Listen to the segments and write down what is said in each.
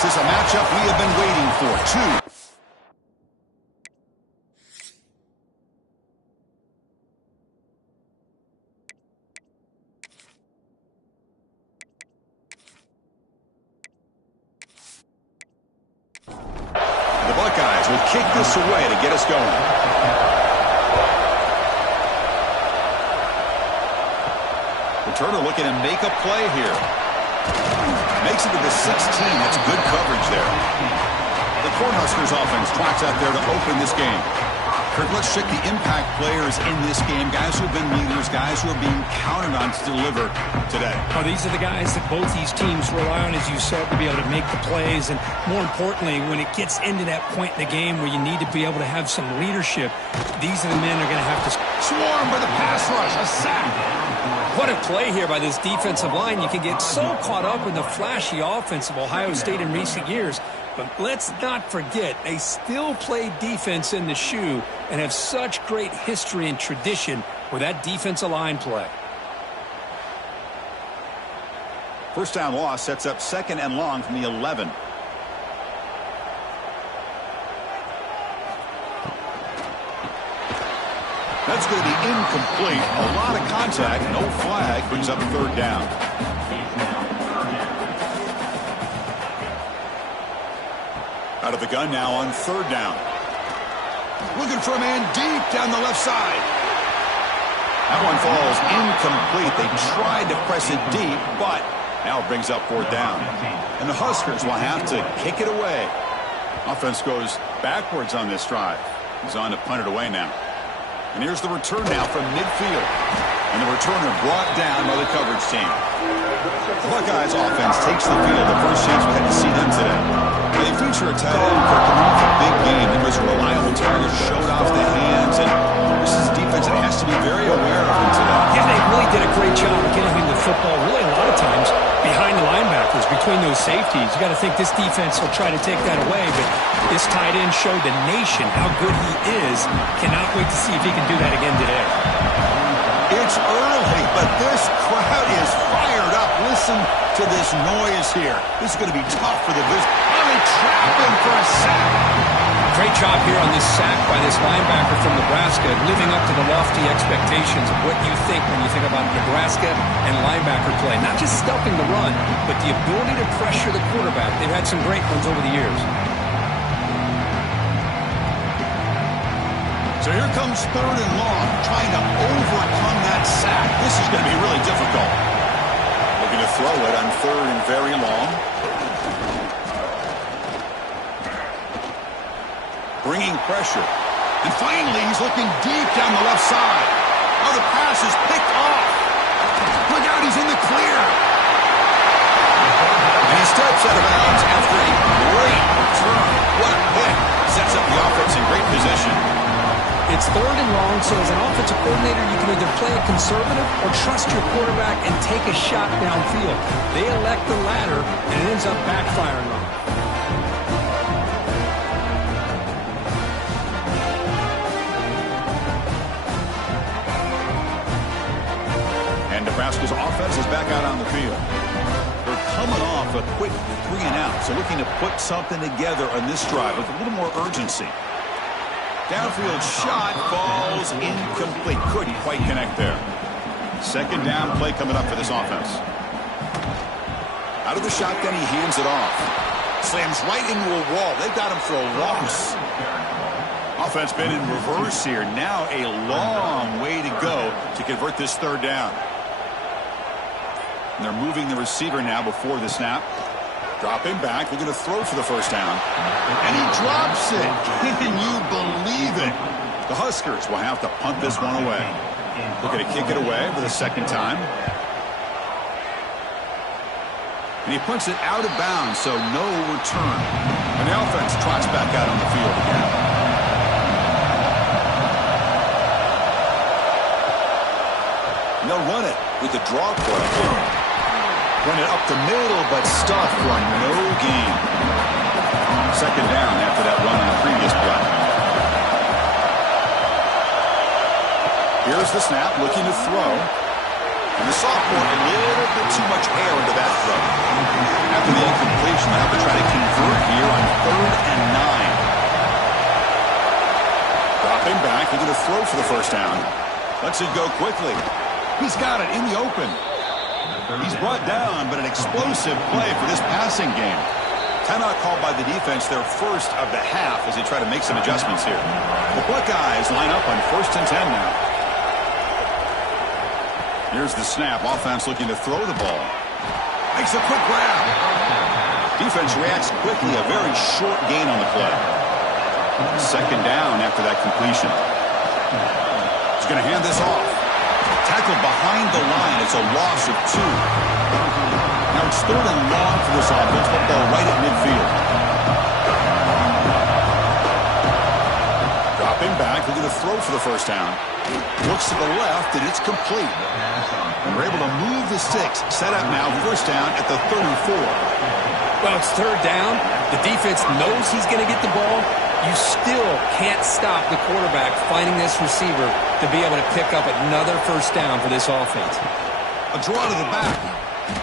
This is a matchup we have been waiting for. The Buckeyes will kick this away to get us going. Returner looking to make a play here. Makes it to the 16. That's good coverage there. The Cornhuskers offense tracks out there to open this game. Kirk, let's check the impact players in this game. Guys who have been leaders, guys who are being counted on to deliver today. Oh, these are the guys that both these teams rely on, as you said, to be able to make the plays. And more importantly, when it gets into that point in the game where you need to be able to have some leadership, these are the men that are going to have to swarm by the pass rush. A sack. What a play here by this defensive line. You can get so caught up in the flashy offense of Ohio State in recent years. But let's not forget, they still play defense in the shoe and have such great history and tradition with that defensive line play. First down loss sets up 2nd and long from the 11. That's going to be incomplete. A lot of contact. No flag. Brings up 3rd down. Out of the gun now on 3rd down. Looking for a man deep down the left side. That one falls incomplete. They tried to press it deep, but now it brings up 4th down. And the Huskers will have to kick it away. Offense goes backwards on this drive. He's on to punt it away now. And here's the return now from midfield. And the returner brought down by the coverage team. The Buckeyes offense takes the field. The first chance we had to see them today. They feature a tight end for coming off a big game. He was a reliable target, showed off the hands, and this is a defense that has to be very aware of him today. Yeah, they really did a great job of getting him the football, really a lot of times behind the linebackers, between those safeties. You got to think this defense will try to take that away, but this tight end showed the nation how good he is. Cannot wait to see if he can do that again today. It's early, but this crowd is fired up. Listen to this noise here. This is going to be tough for the Blue. They trap him for a sack. Great job here on this sack by this linebacker from Nebraska, living up to the lofty expectations of what you think when you think about Nebraska and linebacker play. Not just stopping the run, but the ability to pressure the quarterback. They've had some great ones over the years. So here comes 3rd and long, trying to overcome that sack. This is going to be really difficult. Looking to throw it on 3rd and very long. Bringing pressure. And finally, he's looking deep down the left side. Oh, the pass is picked off. Look out, he's in the clear. And he steps out of bounds after a great return. What a hit. Sets up the offense in great position. It's 3rd and long, so as an offensive coordinator, you can either play it conservative or trust your quarterback and take a shot downfield. They elect the latter, and it ends up backfiring on them. Nebraska's offense is back out on the field. They're coming off a quick 3 and out, so looking to put something together on this drive with a little more urgency. Downfield shot falls incomplete. Couldn't quite connect there. 2nd down play coming up for this offense. Out of the shotgun, he hands it off. Slams right into a wall. They've got him for a loss. Offense been in reverse here. Now a long way to go to convert this 3rd down. And they're moving the receiver now before the snap. Drop him back. They're going to throw for the 1st down. And he drops it. Can you believe it? The Huskers will have to punt this one away. Looking to kick it away for the 2nd time. And he punts it out of bounds, so no return. And the offense trots back out on the field again. And they'll run it with the draw play. Run it up the middle, but stuffed for no gain. 2nd down after that run on the previous play. Here's the snap, looking to throw. And the sophomore, a little bit too much air into that throw. After the incompletion, they'll have to try to keep back, looking to throw for the first down. Lets it go quickly. He's got it in the open. He's brought down, but an explosive play for this passing game. Timeout called by the defense, their first of the half, as they try to make some adjustments here. The Buckeyes line up on 1st and 10 now. Here's the snap. Offense looking to throw the ball. Makes a quick grab. Defense reacts quickly. A very short gain on the play. 2nd down after that completion. He's going to hand this off. Tackled behind the line. It's a loss of 2. Now it's 3rd and long for this offense. Football right at midfield. Dropping back. Looking to throw for the first down. Looks to the left, and it's complete. And we're able to move the sticks. Set up now, 1st down at the 34. Well, it's 3rd down. The defense knows he's going to get the ball. You still can't stop the quarterback finding this receiver to be able to pick up another 1st down for this offense. A draw to the back.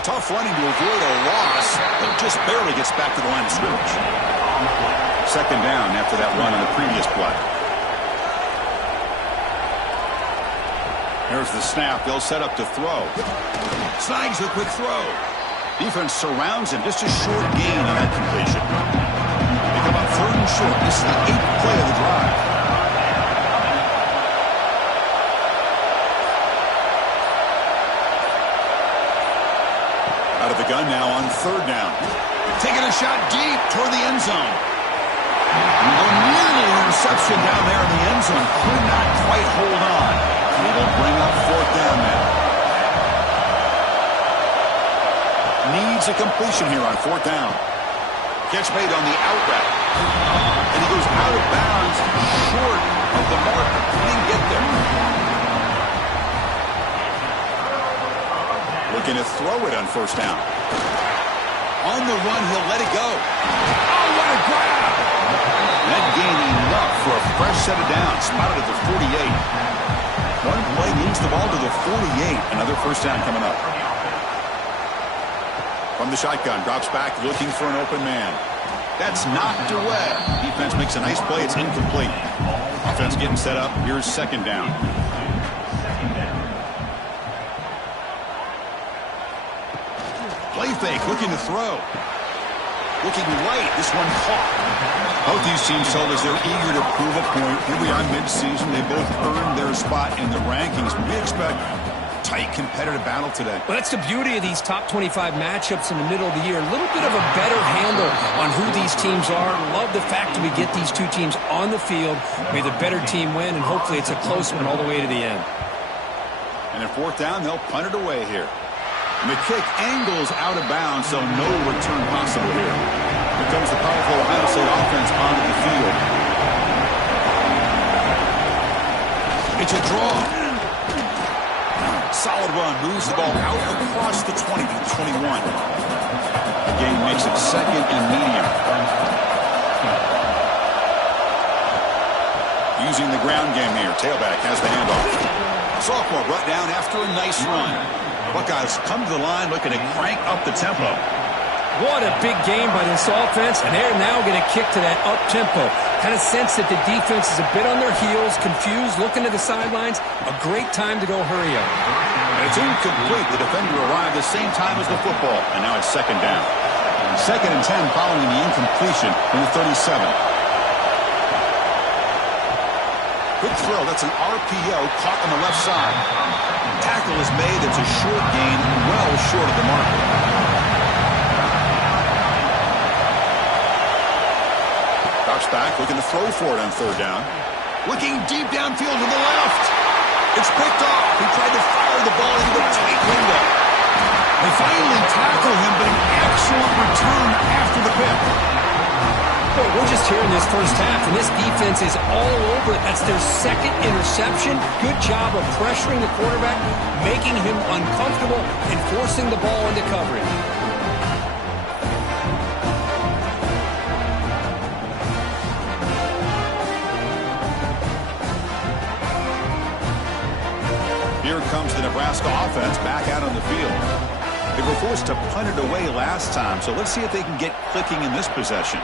Tough running to avoid a loss, but just barely gets back to the line of scrimmage. 2nd down after that run on the previous play. Here's the snap. They'll set up to throw. Snags a quick throw. Defense surrounds him. Just a short gain on that completion. They come up 3rd and short. This is the 8th play of the drive. Out of the gun now on 3rd down. Taking a shot deep toward the end zone. Nearly an interception down there in the end zone. Could not quite hold on. It'll bring up 4th down now. Needs a completion here on 4th down. Catch made on the out route. And he goes out of bounds short of the mark. He didn't get there. Looking to throw it on 1st down. On the run, he'll let it go. Oh, what a grab! That gained enough for a fresh set of downs. Spotted at the 48. One play moves the ball to the 48. Another 1st down coming up. From the shotgun, drops back, looking for an open man. That's knocked away. Defense makes a nice play. It's incomplete. Offense getting set up. Here's 2nd down. Play fake, looking to throw. Looking light. This one caught. Both these teams told us they're eager to prove a point. Here we are mid-season. They both earned their spot in the rankings. We expect tight, competitive battle today. Well, that's the beauty of these top 25 matchups in the middle of the year. A little bit of a better handle on who these teams are. Love the fact that we get these two teams on the field. May the better team win, and hopefully it's a close one all the way to the end. And at 4th down, they'll punt it away here. And the kick angles out of bounds, so no return possible here. Here comes the powerful Ohio State offense onto the field. It's a draw. Solid run. Moves the ball out across the 20 to the 21. The game makes it 2nd and medium. Using the ground game here. Tailback has the handoff. Sophomore brought down after a nice run. Buckeyes come to the line looking to crank up the tempo. What a big game by this offense, and they're now going to kick to that up-tempo. Kind of sense that the defense is a bit on their heels, confused, looking to the sidelines. A great time to go hurry up. And it's incomplete. The defender arrived the same time as the football, and now it's 2nd down. 2nd and 10 following the incompletion from the 37. Quick throw. That's an RPO caught on the left side. Tackle is made. It's a short gain, well short of the marker. Drops back, looking to throw for it on 3rd down. Looking deep downfield to the left. It's picked off. He tried to fire the ball into a tight window. They finally tackle him, but an excellent return after the pick. Well, we're just here in this first half, and this defense is all over it. That's their 2nd interception. Good job of pressuring the quarterback, making him uncomfortable, and forcing the ball into coverage. Here comes the Nebraska offense back out on the field. They were forced to punt it away last time, so let's see if they can get clicking in this possession.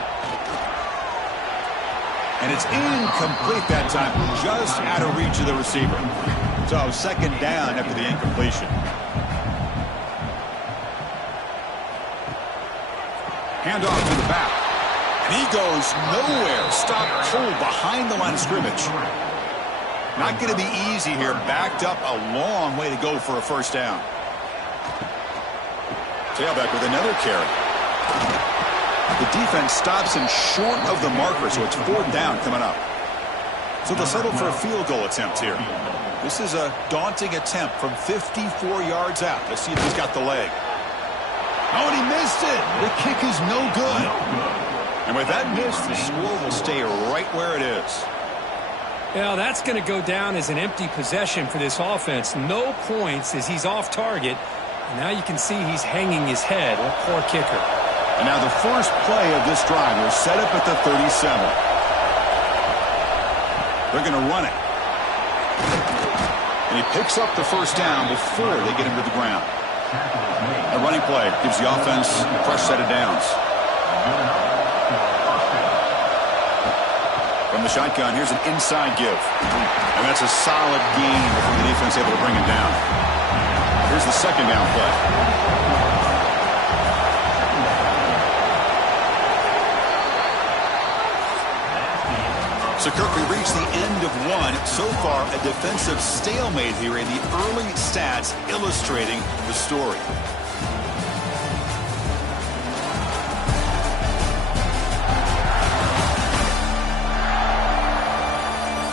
And it's incomplete that time, just out of reach of the receiver. So second down after the incompletion. Handoff to the back. And he goes nowhere. Stopped cold behind the line of scrimmage. Not going to be easy here. Backed up a long way to go for a first down. Tailback with another carry. The defense stops him short of the marker, so it's fourth down coming up. So they'll settle for a field goal attempt here. This is a daunting attempt from 54 yards out. Let's see if he's got the leg. Oh, and he missed it. The kick is no good. And with that miss, the score will stay right where it is. Yeah, that's going to go down as an empty possession for this offense. No points as he's off target. And now you can see he's hanging his head. What poor kicker. And now the first play of this drive will set up at the 37. They're going to run it. And he picks up the first down before they get him to the ground. A running play gives the offense a fresh set of downs. From the shotgun, here's an inside give. And that's a solid gain before the defense able to bring him down. Here's the second down play. So, Kirk, we reached the end of one. So far, a defensive stalemate here in the early stats illustrating the story.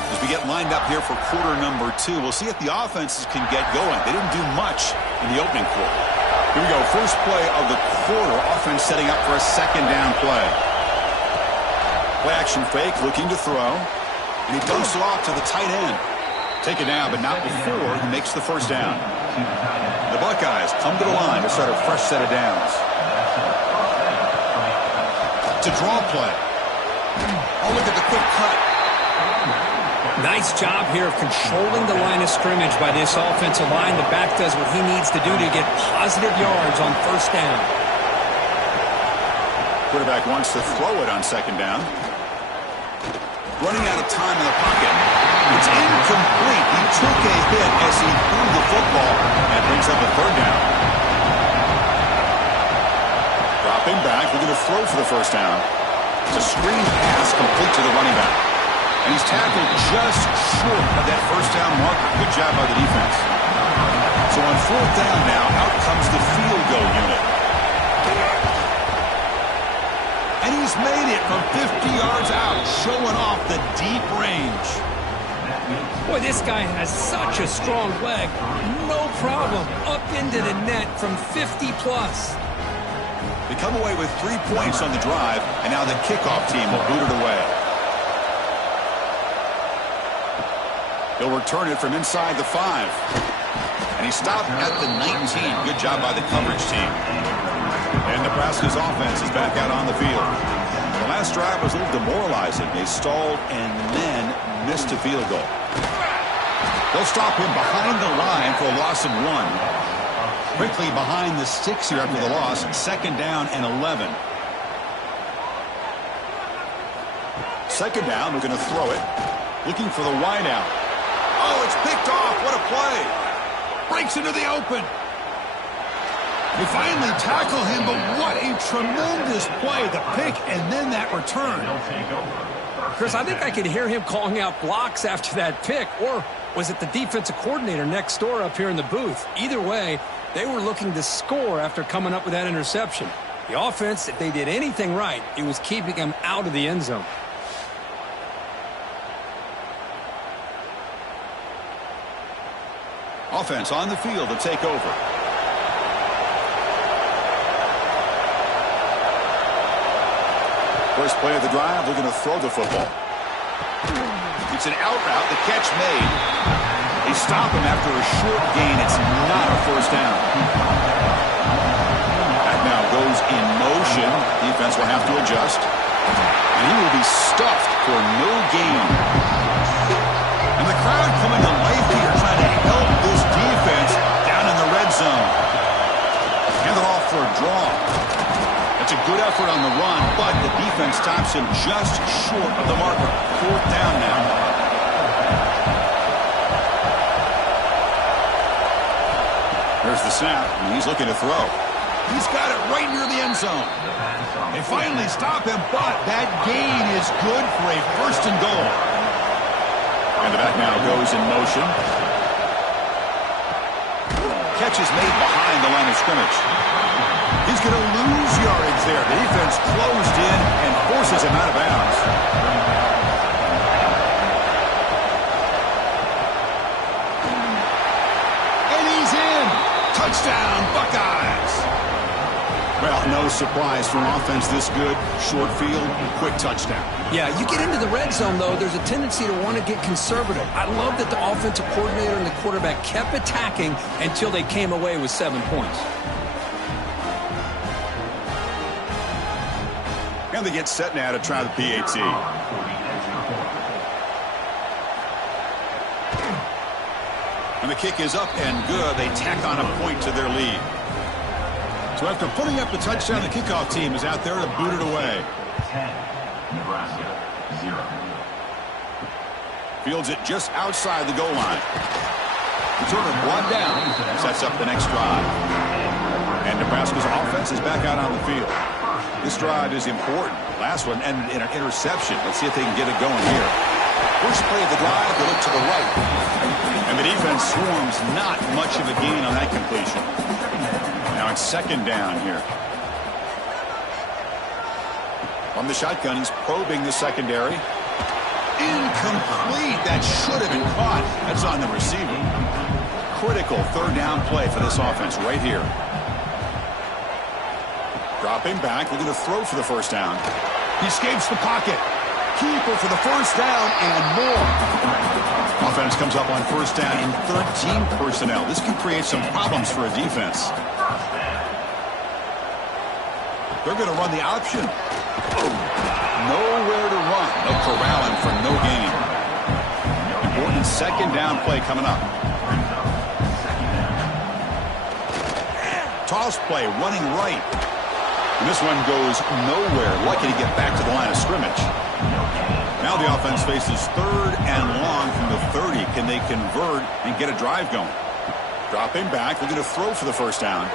As we get lined up here for quarter number 2, we'll see if the offenses can get going. They didn't do much in the opening quarter. Here we go. First play of the quarter. Offense setting up for a second down play. Play action fake, looking to throw. And he dumps it off to the tight end. Take it down, but not before he makes the first down. The Buckeyes come to the line to start a fresh set of downs. To draw play. Oh, look at the quick cut. Nice job here of controlling the line of scrimmage by this offensive line. The back does what he needs to do to get positive yards on first down. Quarterback wants to throw it on second down. Running out of time in the pocket. It's incomplete. He took a hit as he threw the football and brings up a third down. Dropping back, looking to throw for the first down. It's a screen pass complete to the running back. And he's tackled just short of that first down marker. Good job by the defense. So on fourth down now, out comes the field goal unit. And he's made it from 50 yards out, showing off the deep range. Boy, this guy has such a strong leg. No problem. Up into the net from 50-plus. They come away with 3 points on the drive, and now the kickoff team will boot it away. He'll return it from inside the 5. And he stopped at the 19. Good job by the coverage team. And Nebraska's offense is back out on the field. The last drive was a little demoralizing. They stalled and then missed a field goal. They'll stop him behind the line for a loss of 1. Quickly behind the sticks here after the loss. Second down and 11. Second down, we're going to throw it. Looking for the wideout. Oh, it's picked off. What a play. Breaks into the open. They finally tackle him, but what a tremendous play. The pick and then that return. Chris, I think I could hear him calling out blocks after that pick. Or was it the defensive coordinator next door up here in the booth? Either way, they were looking to score after coming up with that interception. The offense, if they did anything right, it was keeping them out of the end zone. Offense on the field to take over. First play of the drive, they're going to throw the football. It's an out route, the catch made. They stop him after a short gain. It's not a first down. That now goes in motion. Defense will have to adjust. And he will be stuffed for no gain. And the crowd coming to life here trying to help this defense down in the red zone. Hand it off for a draw. A That's a good effort on the run, but the defense stops him just short of the marker. 4th down now. There's the snap, and he's looking to throw. He's got it right near the end zone. They finally stop him, but that gain is good for a 1st and goal. And the back now goes in motion. Catch is made behind the line of scrimmage. He's going to lose yardage there. The defense closed in and forces him out of bounds. And he's in. Touchdown, Buckeyes. Well, no surprise for an offense this good. Short field, quick touchdown. Yeah, you get into the red zone, though, there's a tendency to want to get conservative. I love that the offensive coordinator and the quarterback kept attacking until they came away with 7 points. And they get set now to try the PAT. And the kick is up and good. They tack on a point to their lead. So after putting up the touchdown, the kickoff team is out there to boot it away. 10, Nebraska, 0. Fields it just outside the goal line. Returner brought down. Sets up the next drive. And Nebraska's offense is back out on the field. This drive is important. Last one ended in an interception. Let's see if they can get it going here. First play of the drive, they look to the right. And the defense swarms not much of a gain on that completion. Now it's 2nd down here. From the shotgun, he's probing the secondary. Incomplete. That should have been caught. That's on the receiver. Critical 3rd down play for this offense right here. Dropping back, looking to throw for the 1st down. He escapes the pocket. Keeper for the 1st down and more. Offense comes up on 1st down in 13 personnel. This could create some problems for a defense. They're going to run the option. Nowhere to run. They'll corral him for no gain. Important 2nd down play coming up. Toss play, running right. And this one goes nowhere. Lucky to get back to the line of scrimmage. Now the offense faces 3rd and long from the 30. Can they convert and get a drive going? Dropping back, looking to throw for the 1st down.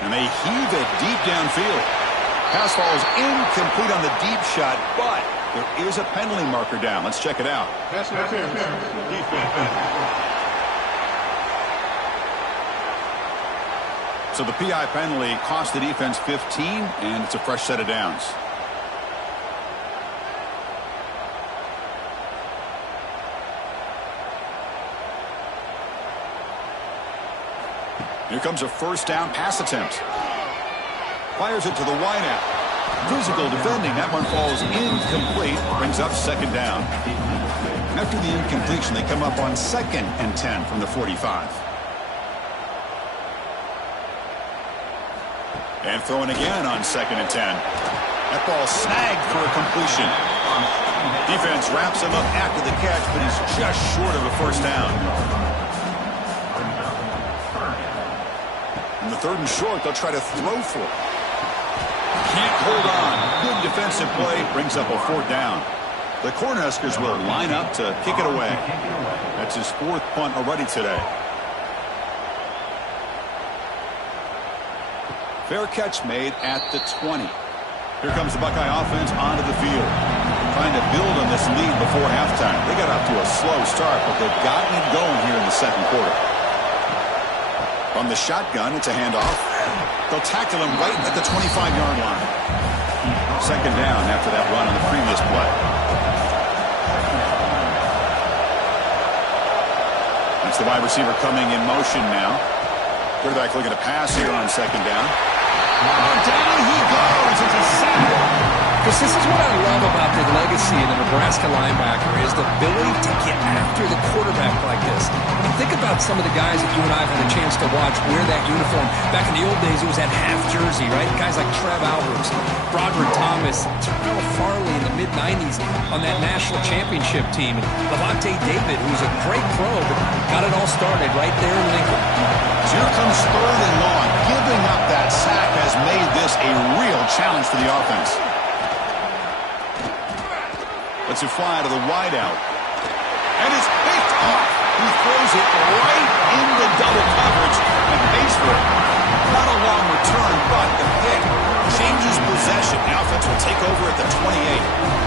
And they heave it deep downfield. Pass falls incomplete on the deep shot, but there is a penalty marker down. Let's check it out. So the PI penalty cost the defense 15, and it's a fresh set of downs. Here comes a 1st down pass attempt. Fires it to the wideout. Physical defending. That one falls incomplete. Brings up 2nd down. After the incompletion, they come up on 2nd and 10 from the 45. And throwing again on 2nd and 10. That ball snagged for a completion. Defense wraps him up after the catch, but he's just short of a 1st down. In the 3rd and short, they'll try to throw for it. Can't hold on. Good defensive play. Brings up a 4th down. The Cornhuskers will line up to kick it away. That's his 4th punt already today. Fair catch made at the 20. Here comes the Buckeye offense onto the field. Trying to build on this lead before halftime. They got off to a slow start, but they've gotten it going here in the 2nd quarter. From the shotgun, it's a handoff. They'll tackle him right at the 25-yard line. 2nd down after that run on the previous play. That's the wide receiver coming in motion now. Quarterback looking to pass here on 2nd down. Down he goes. It's a sack. Because this is what I love about the legacy of the Nebraska linebacker is the ability to get after the quarterback like this. And think about some of the guys that you and I have had a chance to watch wear that uniform. Back in the old days, it was that half jersey, right? Guys like Trev Alberts, Broderick Thomas, Terrell Farley in the mid-90s on that national championship team. And Levante David, who's a great pro, but got it all started right there in Lincoln. So here comes 3rd and long. Giving up that sack has made this a real challenge for the offense. Lets it fly to the wideout. And it's picked off. He throws it right into double coverage and pays for it. Not a long return, but the pick changes possession. The offense will take over at the 28.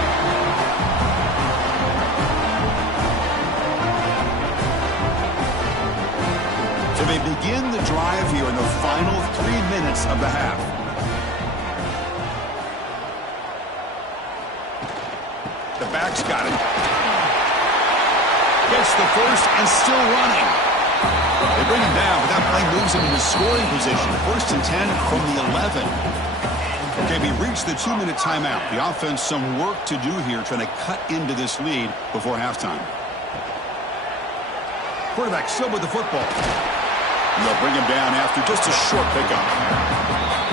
So they begin the drive here in the final 3 minutes of the half. The back's got it. Gets the first and still running. They bring him down, but that play moves him into scoring position. 1st and 10 from the 11. Okay, we reached the 2-minute timeout. The offense some work to do here trying to cut into this lead before halftime. Quarterback still with the football. And they'll bring him down after just a short pickup.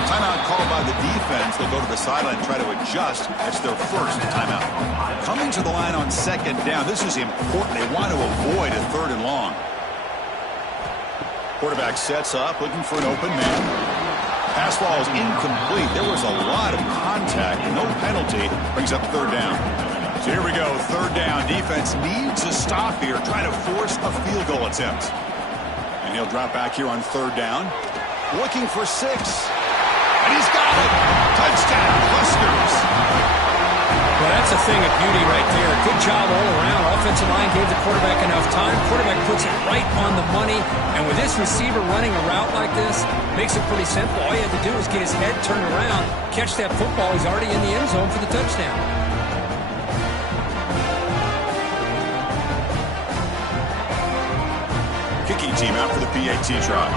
Timeout called by the defense. They'll go to the sideline and try to adjust. It's their first timeout. Coming to the line on 2nd down. This is important. They want to avoid a 3rd and long. Quarterback sets up, looking for an open man. Pass ball is incomplete. There was a lot of contact. No penalty. Brings up 3rd down. So here we go. 3rd down. Defense needs a stop here. Try to force a field goal attempt. And he'll drop back here on 3rd down. Looking for 6. And he's got it. Touchdown, Huskers. Well, that's a thing of beauty right there. Good job all around. Offensive line gave the quarterback enough time. Quarterback puts it right on the money. And with this receiver running a route like this, makes it pretty simple. All you have to do is get his head turned around, catch that football. He's already in the end zone for the touchdown. Kicking team out for the PAT try.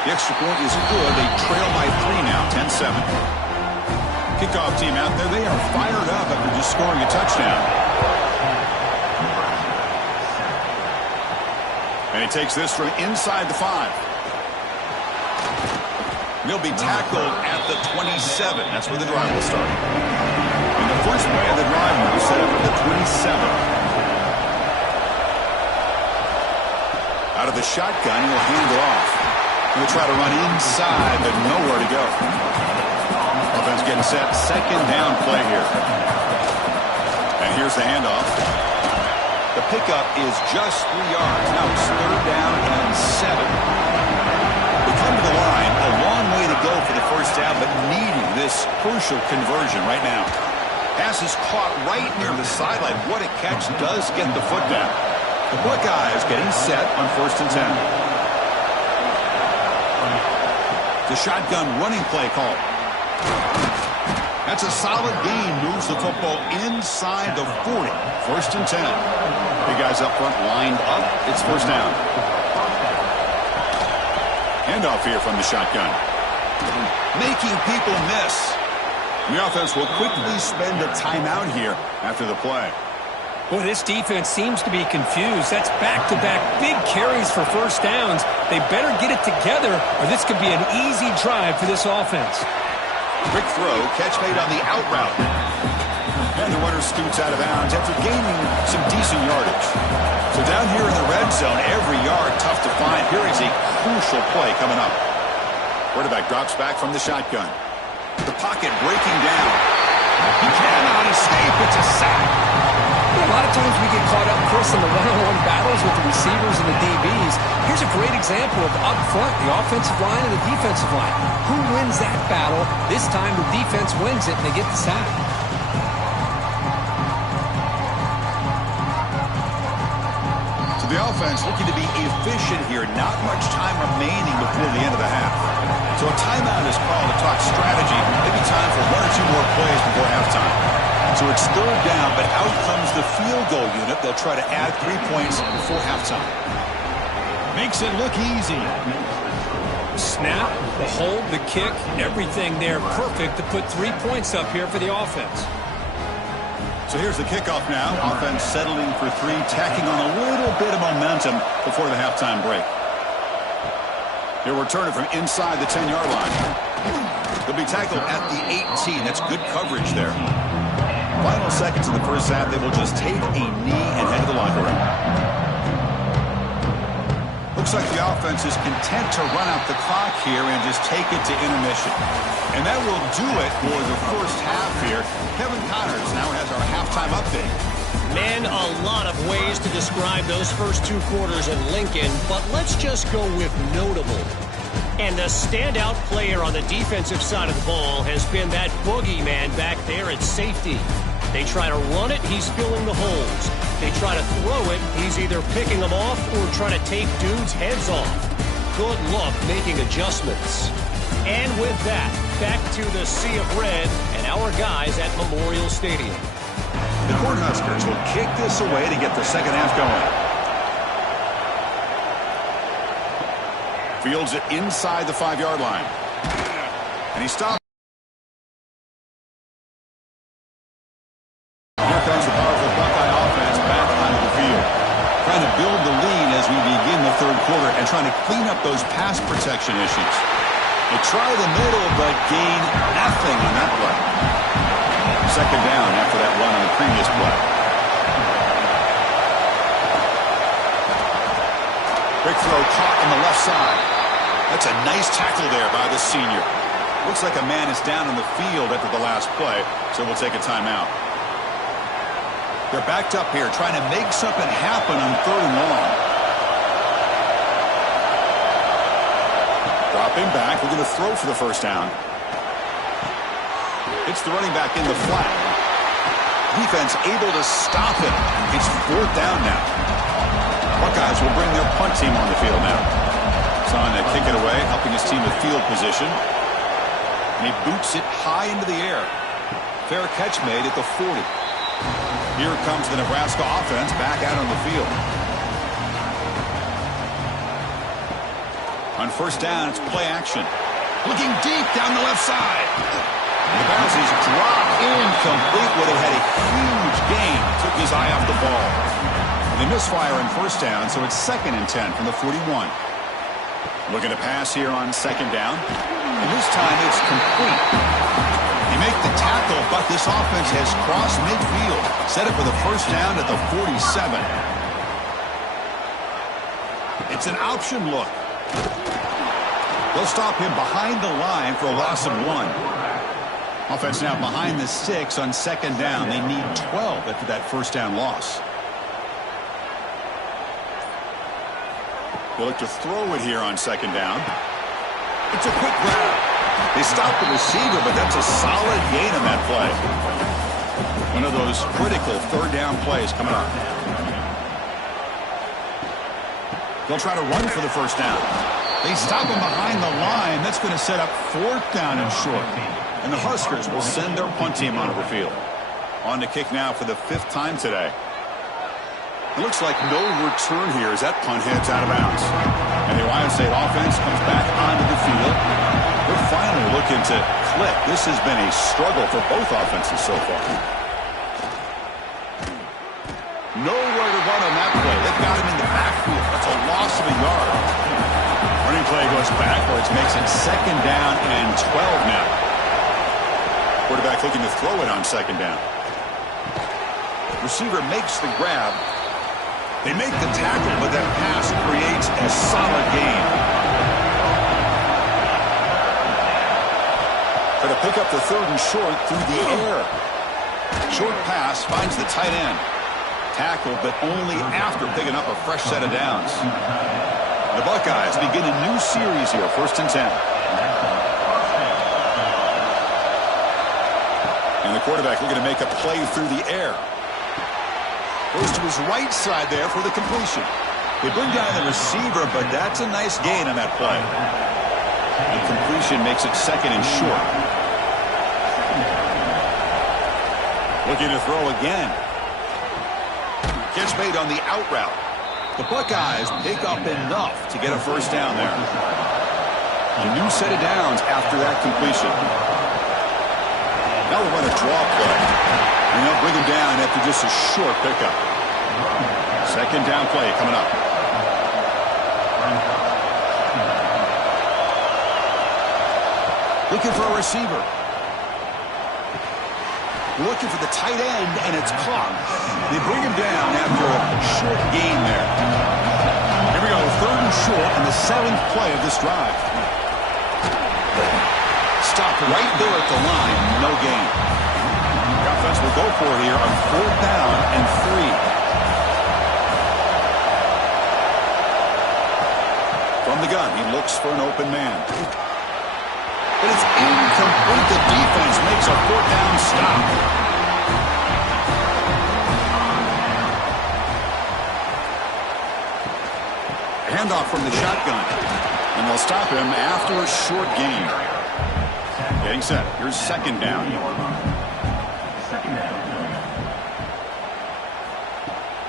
The extra point is good. They trail by 3 now, 10-7. Kickoff team out there. They are fired up after just scoring a touchdown. And he takes this from inside the 5. He'll be tackled at the 27. That's where the drive will start. And the first play of the drive now set up at the 27. Out of the shotgun, he'll hand it off. He'll try to run inside, but nowhere to go. Offense getting set. 2nd down play here. And here's the handoff. The pickup is just 3 yards. Now it's 3rd down and 7. They come to the line. A long way to go for the first down, but needing this crucial conversion right now. Pass is caught right near the sideline. What a catch. Does get the foot down. The Buckeyes getting set on 1st and 10. The shotgun running play call. That's a solid gain. Moves the football inside the 40. 1st and 10. Big guys up front lined up. It's 1st down. Handoff here from the shotgun. Making people miss. The offense will quickly spend a timeout here after the play. Boy, this defense seems to be confused. That's back-to-back big carries for 1st downs. They better get it together, or this could be an easy drive for this offense. Quick throw, catch made on the out route. And the runner scoots out of bounds after gaining some decent yardage. So down here in the red zone, every yard tough to find. Here is a crucial play coming up. Quarterback drops back from the shotgun. The pocket breaking down. He cannot escape. It's a sack. A lot of times we get caught up, Chris, in the one-on-one battles with the receivers and the DBs. Here's a great example of up front, the offensive line and the defensive line. Who wins that battle? This time the defense wins it, and they get the sack. So the offense looking to be efficient here. Not much time remaining before the end of the half. So a timeout is called to talk strategy. Maybe time for 1 or 2 more plays before halftime. So it's 3rd down, but out comes the field goal unit. They'll try to add 3 points before halftime. Makes it look easy. Snap, the hold, the kick, everything there perfect to put 3 points up here for the offense. So here's the kickoff now. Offense settling for 3, tacking on a little bit of momentum before the halftime break. He'll return it from inside the 10-yard line. He'll be tackled at the 18. That's good coverage there. Final seconds in the first half, they will just take a knee and head to the locker room. Looks like the offense is content to run out the clock here and just take it to intermission. And that will do it for the first half here. Kevin Connors now has our halftime update. Man, a lot of ways to describe those first 2 quarters in Lincoln, but let's just go with notable. And the standout player on the defensive side of the ball has been that boogeyman back there at safety. They try to run it, he's filling the holes. They try to throw it, he's either picking them off or trying to take dudes' heads off. Good luck making adjustments. And with that, back to the sea of red and our guys at Memorial Stadium. The Cornhuskers will kick this away to get the second half going. Fields it inside the 5-yard line. And he stops. Here comes the powerful Buckeye offense back onto the field. Trying to build the lead as we begin the third quarter and trying to clean up those pass protection issues. They try the middle, but gain nothing on that play. Second down after that run on the previous play. Big throw caught on the left side. That's a nice tackle there by the senior. Looks like a man is down on the field after the last play, so we'll take a timeout. They're backed up here trying to make something happen on 3rd and long. Dropping back. We're going to throw for the first down. It's the running back in the flat. Defense able to stop it. It's 4th down now. Buckeyes will bring their punt team on the field now. Son to kick it away, helping his team with field position. And he boots it high into the air. Fair catch made at the 40. Here comes the Nebraska offense back out on the field. On first down, it's play action. Looking deep down the left side. The pass is dropped incomplete where they had a huge gain. Took his eye off the ball. They misfire on first down, so it's 2nd and 10 from the 41. Looking to pass here on 2nd down. And this time it's complete. They make the tackle, but this offense has crossed midfield. Set it for the first down at the 47. It's an option look. They'll stop him behind the line for a loss of 1. Offense now behind the 6 on 2nd down. They need 12 after that first down loss. They look to throw it here on 2nd down. It's a quick grab. They stop the receiver, but that's a solid gain on that play. One of those critical 3rd down plays coming up. They'll try to run for the first down. They stop him behind the line. That's going to set up 4th down and short. And the Huskers will send their punt team onto the field. On to kick now for the 5th time today. It looks like no return here as that punt heads out of bounds. And the Ohio State offense comes back onto the field. They're finally looking to click. This has been a struggle for both offenses so far. Nowhere to run on that play. They've got him in the backfield. That's a loss of a yard. Running play goes backwards, makes it 2nd down and 12 now. Quarterback looking to throw it on 2nd down. Receiver makes the grab. They make the tackle, but that pass creates a solid gain. Try to pick up the 3rd and short through the air. Short pass finds the tight end. Tackle, but only after picking up a fresh set of downs. The Buckeyes begin a new series here, 1st and 10. And the quarterback looking to make a play through the air. Goes to his right side there for the completion. They bring down the receiver, but that's a nice gain on that play. The completion makes it 2nd and short. Looking to throw again. Catch made on the out route. The Buckeyes pick up enough to get a first down there. A new set of downs after that completion. Now we'll run a draw play. And they'll bring him down after just a short pickup. 2nd down play coming up. Looking for a receiver. looking for the tight end, and it's caught. They bring him down after a short gain there. Here we go, 3rd and short and the 7th play of this drive. Stopped right there at the line, no gain. The offense will go for it here on 4th down and 3. From the gun, he looks for an open man. But it's incomplete. The defense makes a 4th down stop. Handoff from the shotgun. And they'll stop him after a short gain. Getting set. Here's 2nd down.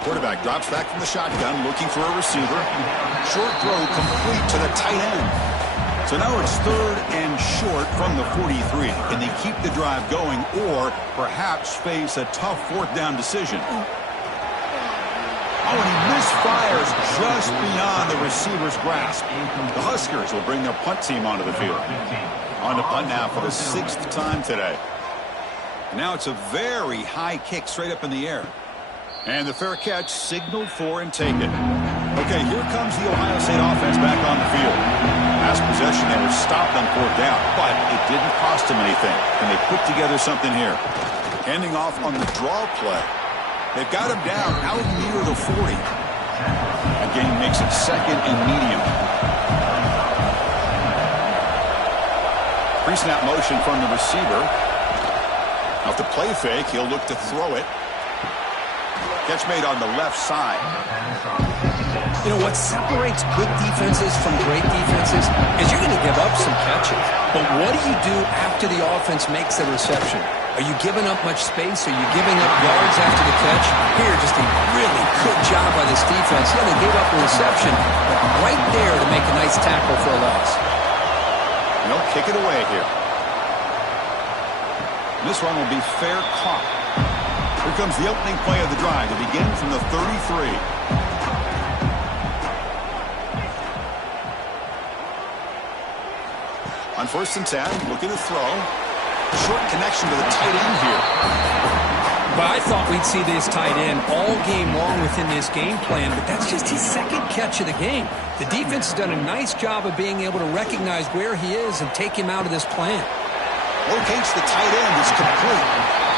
Quarterback drops back from the shotgun, looking for a receiver. Short throw complete to the tight end. So now it's 3rd and short from the 43. Can they keep the drive going or perhaps face a tough 4th down decision? Oh, and he misfires just beyond the receiver's grasp. The Huskers will bring their punt team onto the field. On to punt now for the 6th time today. Now it's a very high kick straight up in the air. And the fair catch signaled for and taken. Okay, here comes the Ohio State offense back on the field. Last possession, they were stopped on 4th down, but it didn't cost them anything. And they put together something here. Handing off on the draw play. They've got him down out near the 40. Again, makes it 2nd and medium. Pre-snap motion from the receiver. Off the play fake, he'll look to throw it. Catch made on the left side. You know, what separates good defenses from great defenses is you're going to give up some catches. But what do you do after the offense makes the reception? Are you giving up much space? Are you giving up yards after the catch? Here, just a really good job by this defense. Yeah, they gave up a reception, but right there to make a nice tackle for a loss. They'll kick it away here. This one will be fair caught. Here comes the opening play of the drive to begin from the 33. On 1st and 10, looking to throw. Short connection to the tight end here. But I thought we'd see this tight end all game long within this game plan, but that's just his 2nd catch of the game. The defense has done a nice job of being able to recognize where he is and take him out of this plan. Locates the tight end. It's complete.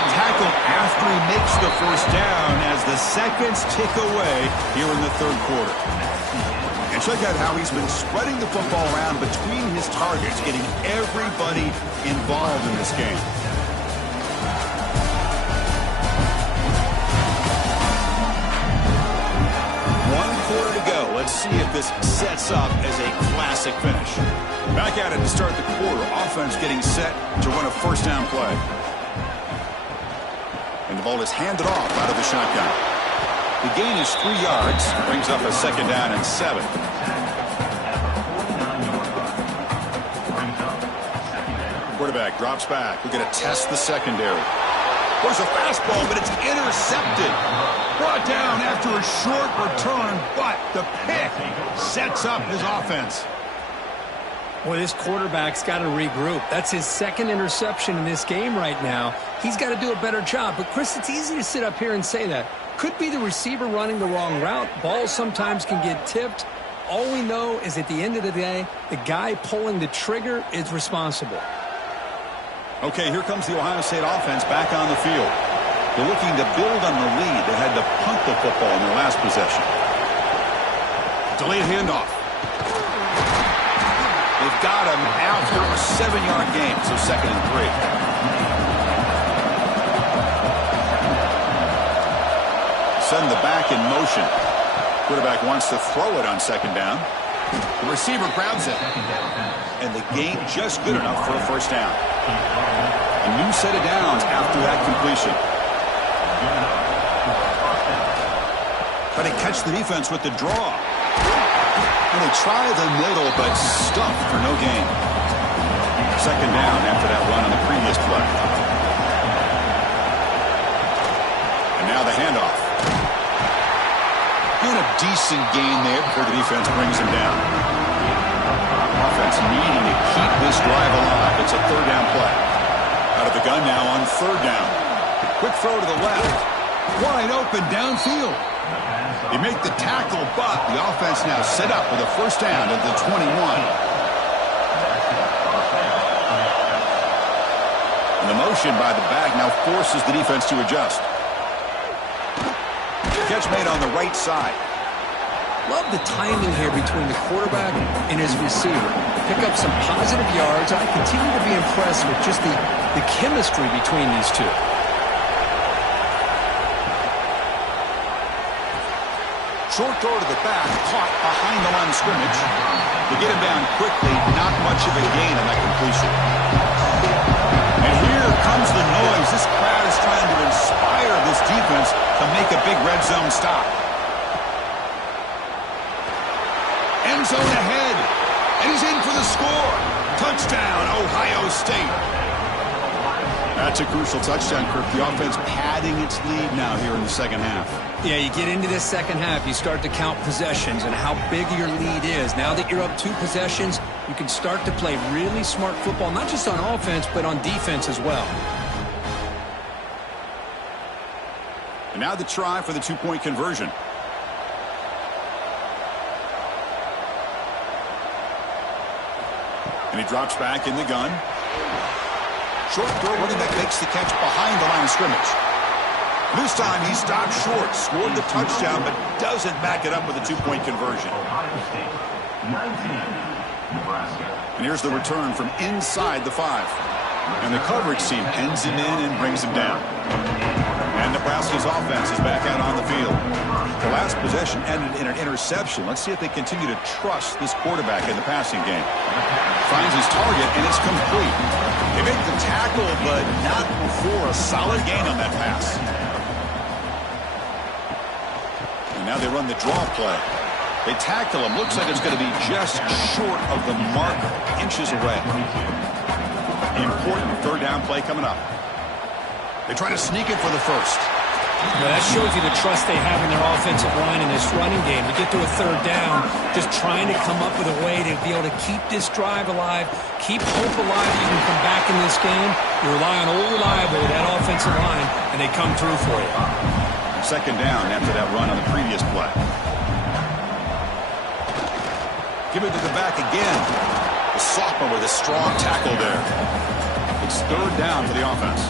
Tackle after he makes the 1st down as the seconds tick away here in the 3rd quarter. And check out how he's been spreading the football around between his targets, getting everybody involved in this game. One quarter to go. Let's see if this sets up as a classic finish. Back at it to start the quarter. Offense getting set to run a 1st down play. And the ball is handed off out of the shotgun. The gain is 3 yards. Brings up a 2nd down and 7. Quarterback drops back. We're going to test the secondary. There's a fastball, but it's intercepted. Brought down after a short return, but the pick sets up his offense. Boy, this quarterback's got to regroup. That's his 2nd interception in this game right now. He's got to do a better job. But, Chris, it's easy to sit up here and say that. Could be the receiver running the wrong route. Balls sometimes can get tipped. All we know is at the end of the day, the guy pulling the trigger is responsible. Okay, here comes the Ohio State offense back on the field. They're looking to build on the lead. They had to punt the football in their last possession. Delayed handoff. They've got him after a 7-yard gain, so 2nd and 3. Send the back in motion. Quarterback wants to throw it on 2nd down. The receiver grabs it. And the gain just good enough for a 1st down. A new set of downs after that completion. But they catch the defense with the draw. And they try the middle, but stuffed for no gain. 2nd down after that run on the previous play. And now the handoff. And a decent gain there before the defense brings him down. Offense needing to keep this drive alive. It's a 3rd down play. Out of the gun now on 3rd down. Quick throw to the left. Wide open downfield. They make the tackle, but the offense now set up with a first down at the 21. And the motion by the back now forces the defense to adjust. Catch made on the right side. Love the timing here between the quarterback and his receiver. Pick up some positive yards. I continue to be impressed with just the chemistry between these two. Short throw to the back, caught behind the line of scrimmage. To get him down quickly, not much of a gain on that completion. And here comes the noise. This crowd is trying to inspire this defense to make a big red zone stop. End zone ahead, and he's in for the score. Touchdown, Ohio State. That's a crucial touchdown, Kirk. The offense padding its lead now here in the second half. Yeah, you get into this second half, you start to count possessions and how big your lead is. Now that you're up 2 possessions, you can start to play really smart football, not just on offense, but on defense as well. And now the try for the 2-point conversion. And he drops back in the gun. Short throw, running back makes the catch behind the line of scrimmage. This time he stopped short, scored the touchdown, but doesn't back it up with a 2-point conversion. Ohio State 19, Nebraska. And here's the return from inside the 5. And the coverage team pens him in and brings him down. And Nebraska's offense is back out on the field. The last possession ended in an interception. Let's see if they continue to trust this quarterback in the passing game. Finds his target, and it's complete. They make the tackle, but not before a solid gain on that pass. And now they run the draw play. They tackle him. Looks like it's going to be just short of the mark, inches away. Important third down play coming up. They try to sneak it for the first. Well, that shows you the trust they have in their offensive line in this running game. To get to a third down, just trying to come up with a way to be able to keep this drive alive, keep hope alive that you can come back in this game. You rely on old reliable, that offensive line, and they come through for you. Second down after that run on the previous play. Give it to the back again. The sophomore with a strong tackle there. It's third down for the offense.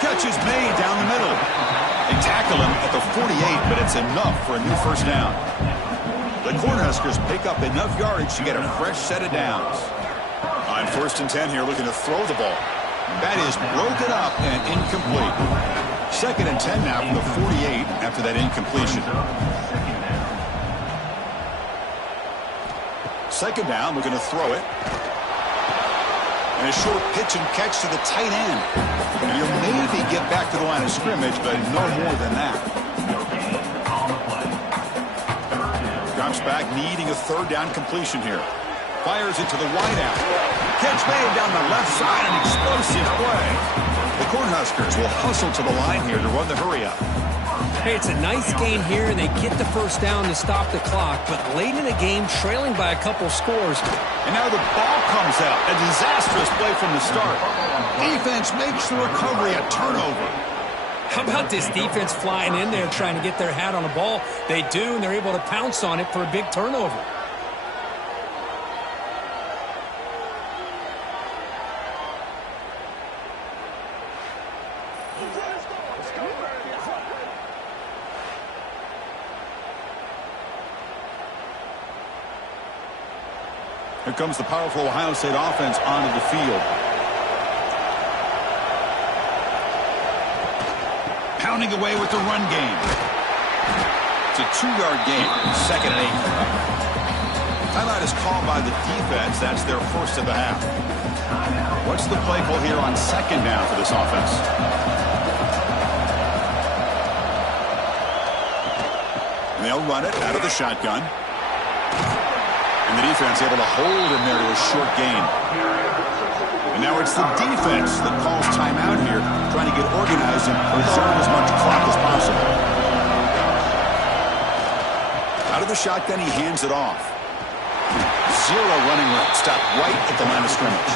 Catch is made down the middle. They tackle him at the 48, but it's enough for a new first down. The Cornhuskers pick up enough yardage to get a fresh set of downs. On 1st and 10 here, looking to throw the ball. That is broken up and incomplete. 2nd and 10 now from the 48 after that incompletion. 2nd down, looking to throw it. And a short pitch and catch to the tight end. And he'll maybe get back to the line of scrimmage, but no more than that. Drops back, needing a third down completion here. Fires it to the wideout. Catch made down the left side, an explosive play. The Cornhuskers will hustle to the line here to run the hurry up. Hey, it's a nice game here, and they get the first down to stop the clock, but late in the game, trailing by a couple scores. And now the ball comes out. A disastrous play from the start. Defense makes the recovery a turnover. How about this defense flying in there trying to get their hat on the ball? They do, and they're able to pounce on it for a big turnover. Here comes the powerful Ohio State offense onto the field. Pounding away with the run game. It's a 2-yard gain, 2nd and 8. Timeout is called by the defense. That's their first of the half. What's the play call here on 2nd down for this offense? And they'll run it out of the shotgun. And the defense able to hold him there to a short gain. And now it's the defense that calls timeout here, trying to get organized and preserve as much clock as possible. Out of the shotgun, he hands it off. Zero running room. Stop right at the line of scrimmage.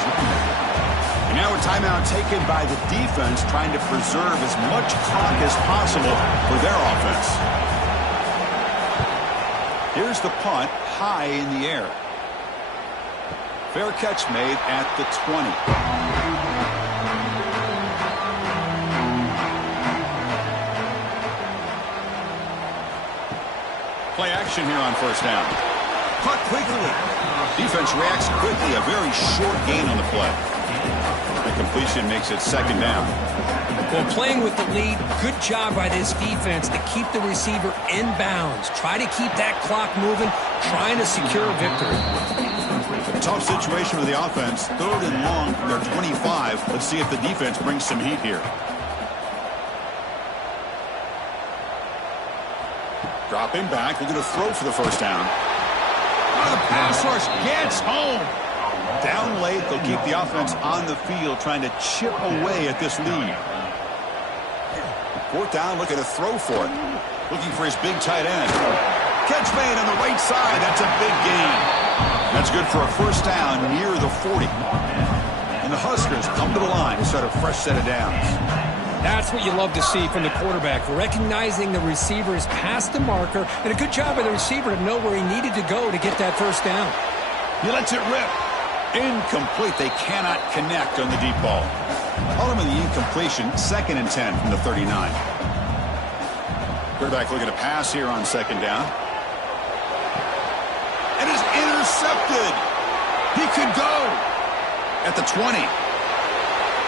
And now a timeout taken by the defense, trying to preserve as much clock as possible for their offense. Here's the punt, high in the air. Fair catch made at the 20. Play action here on first down. Caught quickly. Defense reacts quickly. A very short gain on the play. The completion makes it second down. Well, playing with the lead, good job by this defense to keep the receiver in bounds. Try to keep that clock moving, trying to secure a victory. Tough situation for the offense. Third and long from their 25. Let's see if the defense brings some heat here. Dropping back, looking to throw for the first down. Oh, the pass rush gets home. Down late, they'll keep the offense on the field, trying to chip away at this lead. Fourth down, looking to throw for it. Looking for his big tight end. Catch made on the right side. That's a big gain. That's good for a first down near the 40. And the Huskers come to the line to start a fresh set of downs. That's what you love to see from the quarterback, recognizing the receiver is past the marker, and a good job by the receiver to know where he needed to go to get that first down. He lets it rip. Incomplete. They cannot connect on the deep ball. Ultimately, the incompletion, 2nd and 10 from the 39. Quarterback looking to pass here on second down. And is intercepted. He could go at the 20.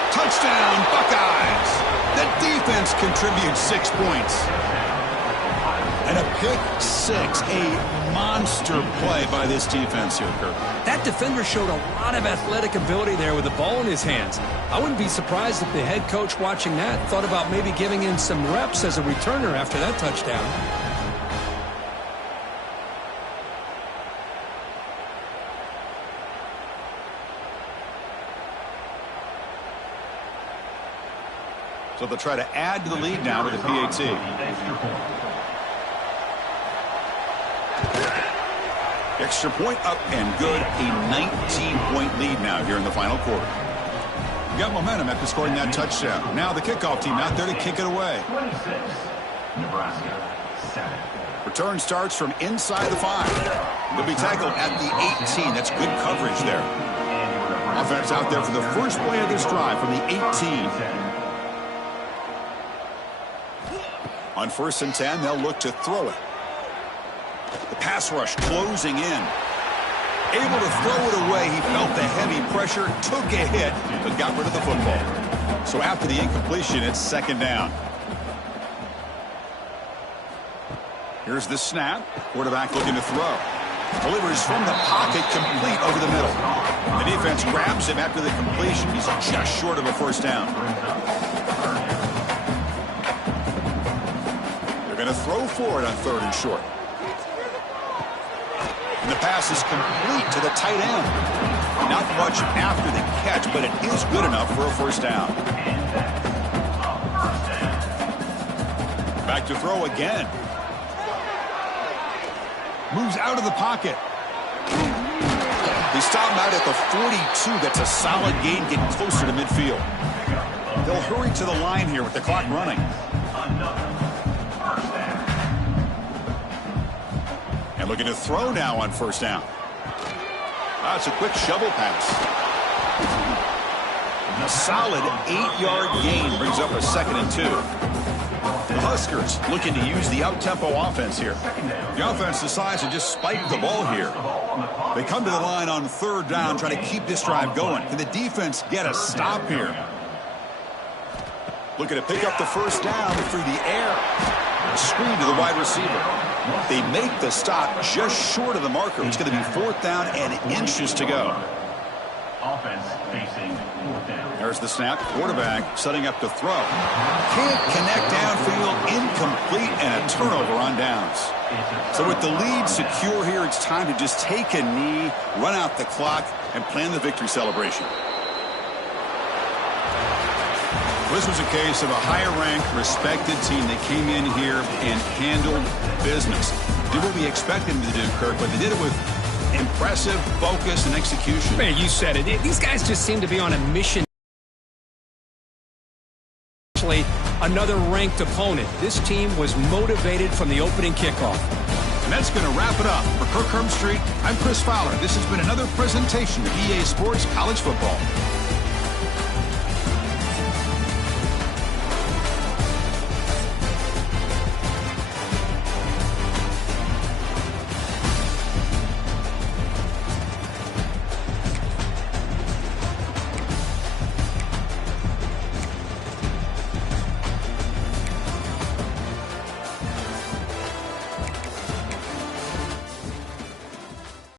Touchdown, Buckeyes. The defense contributes 6 points. And a pick six, a monster play by this defense here, Kirk. That defender showed a lot of athletic ability there with the ball in his hands. I wouldn't be surprised if the head coach watching that thought about maybe giving in some reps as a returner after that touchdown. So they'll try to add to the lead now with the PAT. Extra point up and good. A 19-point lead now here in the final quarter. Got momentum after scoring that touchdown. Now the kickoff team out there to kick it away. 26, Nebraska, 7. Return starts from inside the 5. They'll be tackled at the 18. That's good coverage there. Offense out there for the first play of this drive from the 18. On 1st and 10, they'll look to throw it. The pass rush closing in. Able to throw it away. He felt the heavy pressure, took a hit, but got rid of the football. So after the incompletion, it's second down. Here's the snap. Quarterback looking to throw. Delivers from the pocket, complete over the middle. The defense grabs him after the completion. He's just short of a first down. They're going to throw for it on 3rd and short. And the pass is complete to the tight end. Not much after the catch, but it is good enough for a first down. Back to throw again. Moves out of the pocket. He stopped out at the 42. That's a solid gain, getting closer to midfield. They'll hurry to the line here with the clock running. And looking to throw now on first down. That's a quick shovel pass. A solid 8-yard gain brings up a 2nd and 2. The Huskers looking to use the out-tempo offense here. The offense decides to just spike the ball here. They come to the line on 3rd down, trying to keep this drive going. Can the defense get a stop here? Looking to pick up the first down through the air. Screen to the wide receiver. They make the stop just short of the marker. It's going to be 4th down and inches to go. Offense facing 4th down. There's the snap. Quarterback setting up to throw. Can't connect downfield. Incomplete and a turnover on downs. So with the lead secure here, it's time to just take a knee, run out the clock, and plan the victory celebration. This was a case of a higher-ranked, respected team that came in here and handled business. Did what we expected them to do, Kirk, but they did it with Impressive focus and execution. Man, you said it. These guys just seem to be on a mission. Another ranked opponent. This team was motivated from the opening kickoff. And that's going to wrap it up. For Kirk Herbstreit, I'm Chris Fowler. This has been another presentation of EA Sports College Football.